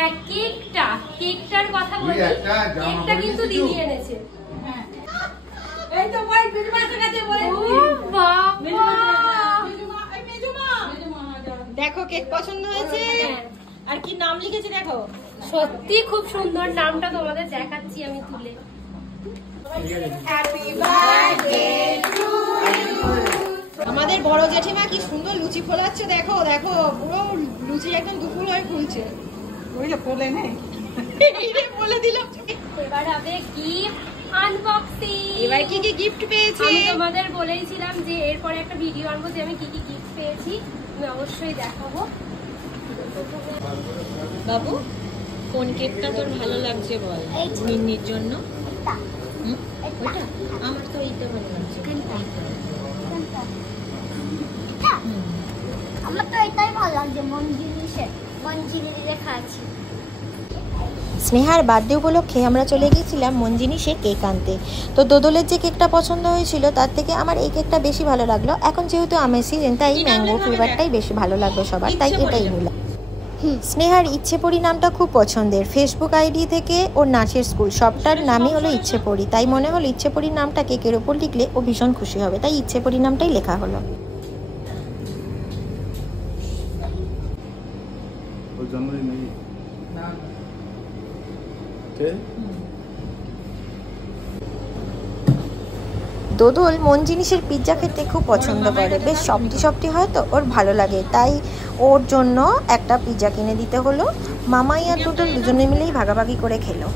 হ্যাঁ কেকটার কথা বলি, কেকটা কিন্তু দিদি এনেছে। হ্যাঁ এই তো ভাই মেজুমার কাছে বলেছি। ও বাবা দেখো কেক পছন্দ হয়েছে, আর কি নাম লিখেছে দেখো, সত্যি খুব সুন্দর। নামটা তোমাদের দেখাচ্ছি আমি তুলে। Happy birthday to you. আমাদের বড় জেঠিমা কি সুন্দর লুচি ফোলাচ্ছে, দেখো দেখো পুরো লুচি একদম দুপুর হয়ে ফুলছে। ওইটা ফোলে নেই, এইরে বলে দিলাম। এবার হবে গিফট আনবক্সিং। এবার কি কি গিফট পেয়েছি আমি তোমাদের বলেইছিলাম যে এরপরে একটা ভিডিও আনবো যে আমি কি কি গিফট পেয়েছি, আমি অবশ্যই দেখাবো। বাবু কোন কেকটা তোর ভালো লাগছে বল মিন্নির জন্য? ওটা আমার তো এইটা ভালো লাগছে। আমার তো এটাই ভালো লাগছে, মন জিনিসে লেখা আছে। স্নেহার বার্থডে উপলক্ষে আমরা চলে গিয়েছিলাম মনজিনিসে কেক আনতে। তো দোদলের যে কেকটা পছন্দ হয়েছিল তার থেকে আমার এই কেকটা বেশি ভালো লাগলো। এখন যেহেতু আমের সিজন তাই ম্যাঙ্গো ফ্লেভারটাই বেশি ভালো লাগলো সবার, তাই এটাই নিলাম। স্নেহার ইচ্ছেপড়ি নামটা খুব পছন্দের। ফেসবুক আইডি থেকে ওর নাচের স্কুল সবটার নামই হলো ইচ্ছেপড়ি, তাই মনে হলো ইচ্ছেপড়ির নামটা কেকের ওপর লিখলে ও ভীষণ খুশি হবে, তাই ইচ্ছেপড়ি নামটাই লেখা হলো। দোদল মন জিনিসের পিৎজা খেতে খুব পছন্দ করে, বেশ সফটি হয় তো ওর ভালো লাগে, তাই ওর জন্য একটা পিৎজা কিনে দিতে হলো। মামাই আর দোদল দুজনে মিলেই ভাগাভাগি করে খেলো।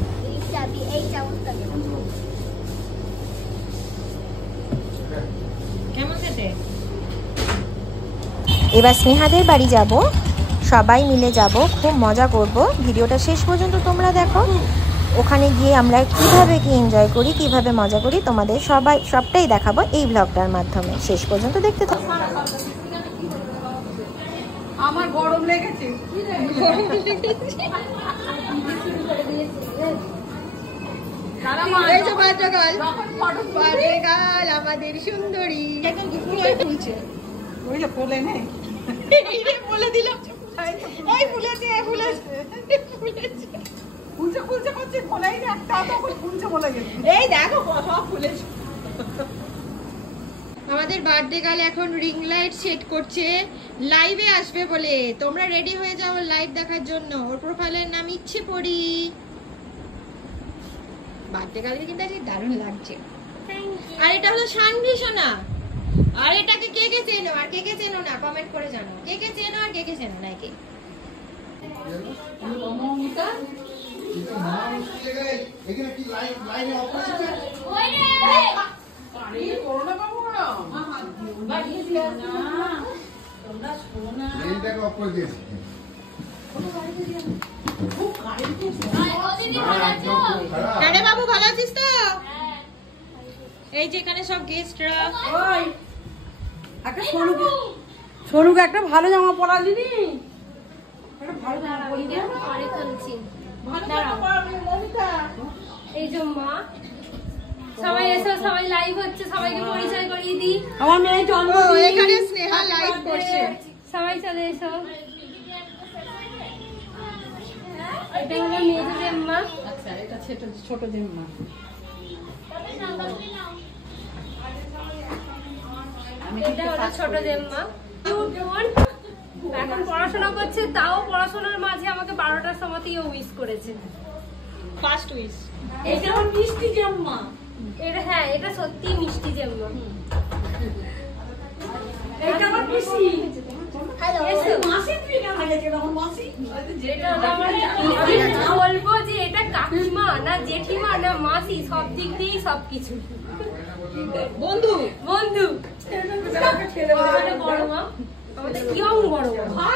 কেমন খেতে? এবার স্নেহাদের বাড়ি যাব, সবাই মিলে যাব, খুব মজা করব। ভিডিওটা শেষ পর্যন্ত তোমরা দেখো। ওখানে গিয়ে আমরা কিভাবে কি এনজয় করি, কিভাবে মজা করি তোমাদের সবটাই দেখাবো এই ব্লগটার মাধ্যমে। শেষ পর্যন্ত দেখতে থাকো। আমার গরম লেগেছে। আমাদের সুন্দরী একদম দুপুর হয়ে ফুলছে। ওইটা ফোলে নেই, বলে দিলাম। এই ফুলেছে ফুলেছে ফুলেছে ফুলছে ফুলছে করছে, ফোলাই না একটা তখন ফুলছে বলে গেছে। এই দেখো সব ফুলেছে। আমাদের বার্থডে গার্ল এখন রিং লাইট সেট করছে, লাইভে আসবে বলে। তোমরা রেডি হয়ে যাও লাইভ দেখার জন্য। ওর প্রোফাইলের নাম ইচ্ছেপড়ি। বার্থডে গার্লকে কিন্তু আজকে দারুণ লাগছে। আর এটা হলো শানভি সোনা। আর এটাকে কে কে চেনো আর কে কে চেনো না কমেন্ট করে জানাও। কে কে চেনো আর কে কে চেনো না কে? এখানে কি লাইনে অপোজিটে পানি করোনা বাবু না বাড়ি দিয়া না তোমরা শোনো না এইটাকে অপর দিয়েছি খুব কারেন্ট আরে বাবু ভালো আছিস তো? এই যে এখানে সব গেস্টরা। ওই একটা সরুকে একটা ভালো জামা পরালি নি, একটা ভালো জামা পরি দে। পরে তুলছি। ভালো জামা পরালি মমিতা। এই যে মা সবাই এসো, সবাই লাইভ হচ্ছে, সবাইকে পরিচয় করিয়ে দিই। আমার মেয়ে জন্ম এখানে স্নেহা লাইভ করছে, সবাই চলে এসো। এটা হলো মেজো জেম্মা। আচ্ছা এটা ছোট জেম্মা। এটা হলো ছোট জেম্মা। এখন পড়াশোনা করছে, তাও পড়াশোনার মাঝে আমাকে 12টার সময়তেই উইশ করেছে। First wish. এটা আমার মিষ্টি জেম্মা। এটা হ্যাঁ, এটা সত্যি মিষ্টি জেম্মা। এটা আমার পিসি। বলবো যে এটা কাকিমা না জেঠিমা না মাসি, সব দিক দিয়েই সবকিছু। বন্ধু বন্ধু বড় মা, আমাদের কিয়ং বড় মা।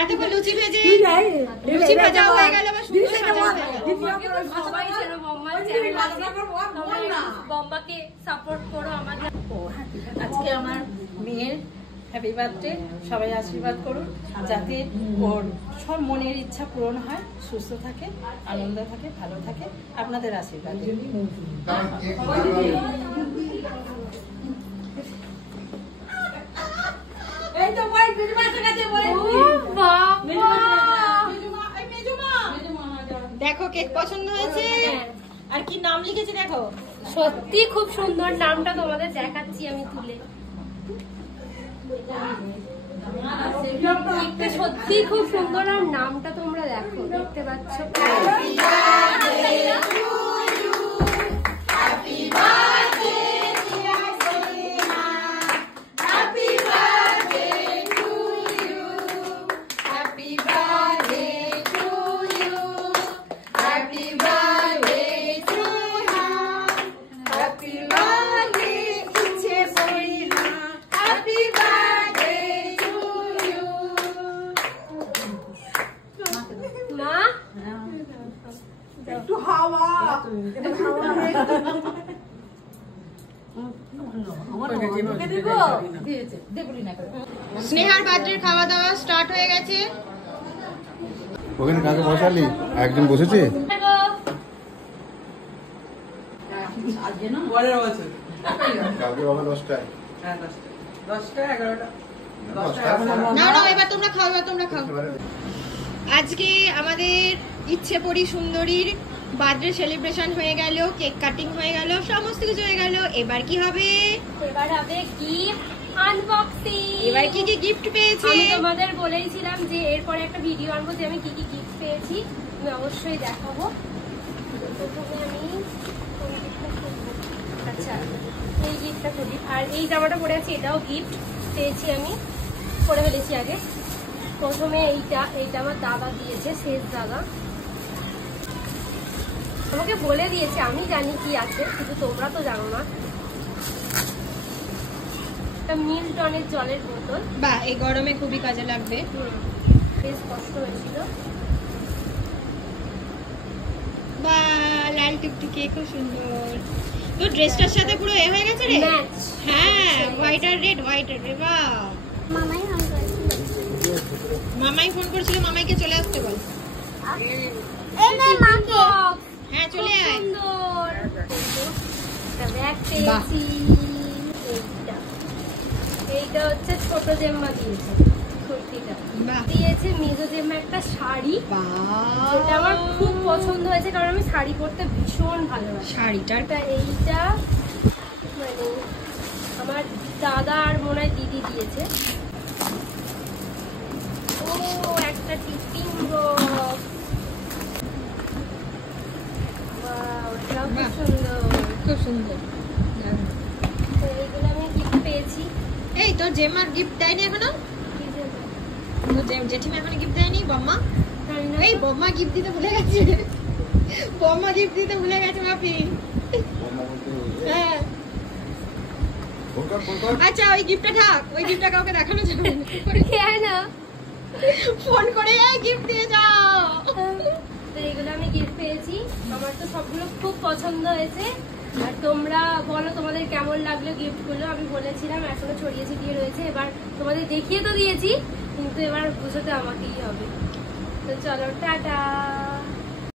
এতক্ষণ লুচি ভেজে লুচি ভাজা হয়ে গেল, আবার সুন্দর সাজা হয়ে গেল। সবাই চেনো বম্মার চ্যানেল আছে, বম্মাকে সাপোর্ট করো আমাদের। আজকে আমার মেয়ের হ্যাপি বার্থডে, সবাই আশীর্বাদ করুন যাতে ওর সব মনের ইচ্ছা পূরণ হয়, সুস্থ থাকে, আনন্দ থাকে, ভালো থাকে। আপনাদের আশীর্বাদ। ও বাবা কেক পছন্দ হয়েছে? আর কি নাম লিখেছে দেখো। সত্যি খুব সুন্দর, নামটা তোমাদের দেখাচ্ছি আমি তুলে। কেকটা সত্যি খুব সুন্দর, আর নামটা তোমরা দেখো, দেখতে পাচ্ছ। স্নেহার বার্থডে খাওয়া দাওয়া স্টার্ট হয়ে গেছে। ওখানে কাকে বসালি? একজন বসেছে? কালকে বাবা 10টায়। না না, এবার তোমরা খাও, এবার তোমরা খাও। আজকে আমাদের ইচ্ছে পরি সুন্দরীর বার্থডে সেলিব্রেশন হয়ে গেল, কেক কাটিং হয়ে গেল, সমস্ত কিছু হয়ে গেল। এবার কি হবে? এবার হবে গিফট আনবক্সিং। এবার কি কি গিফট পেয়েছি? আমি তোমাদের বলেইছিলাম যে এরপরে একটা ভিডিও আনবো যে আমি কি কি গিফট পেয়েছি, আমি অবশ্যই দেখাবো। প্রথমে আমি আচ্ছা এই গিফটটা করি, আর এই জামাটা পরে আছি, এটাও গিফট পেয়েছি, আমি পরে ফেলেছি আগে। প্রথমে এইটা আমার দাদা দিয়েছে, শেষ দাদা আমাকে বলে দিয়েছে, আমি জানি কি আছে, কিন্তু তোমরা তো জানো না। একটা মিল্টনের জলের বোতল, বাহ, এই গরমে খুবই কাজে লাগবে। বেশ কষ্ট হয়েছিল। বাহ, লাল টুকটুকি, খুব সুন্দর। তো ড্রেসটার সাথে পুরো এ হয়ে গেছে রে। ম্যাচ। হ্যাঁ, হোয়াইট আর রেড, হোয়াইট আর রেড। বাহ, মামাই ফোন করেছিল। মামাই ফোন করেছিল, মামাইকে চলে আসতে বল। এই নে মাকে। হ্যাঁ, চলে আয়। সুন্দর একটা ব্যাগ পেয়েছি। এইটা হচ্ছে ছোট জেম্মা দিয়েছে, সত্যিটা বাহ, দিয়েছে। মেজো জেম্মা একটা শাড়ি, বাহ, যেটা আমার খুব পছন্দ হয়েছে, কারণ আমি শাড়ি পরতে ভীষণ ভালোবাসি। শাড়িটার এইটা মানে আমার দাদা আর মনে হয় দিদি দিয়েছে। ও একটা টিফিন বক্স, এটাও খুব বাহ। সুন্দর। খুব সুন্দর। তো এইগুলো আমি গিফট পেয়েছি। এই তোর জেমার গিফট দেয়নি এখনো? কি জানো? তোর জেঠিমা এখনো গিফট দেয়নি? বম্মা? জানি না। এই বম্মা গিফট দিতে ভুলে গেছে। বম্মা গিফট দিতে ভুলে গেছে মাপি। হ্যাঁ, আচ্ছা ওই গিফটটা থাক, ওই গিফটটা কাউকে দেখানো যাবে না। কেন? ফোন করে এই গিফট দিয়ে যাও। তো এগুলো আমি গিফট পেয়েছি, আমার তো সবগুলো খুব পছন্দ হয়েছে। আর তোমরা বলো তোমাদের কেমন লাগলো গিফটগুলো। আমি বলেছিলাম এখনো ছড়িয়ে ছিটিয়ে রয়েছে, এবার তোমাদের দেখিয়ে তো দিয়েছি, কিন্তু এবার বুঝতে আমাকেই হবে। তো চলো, টাটা।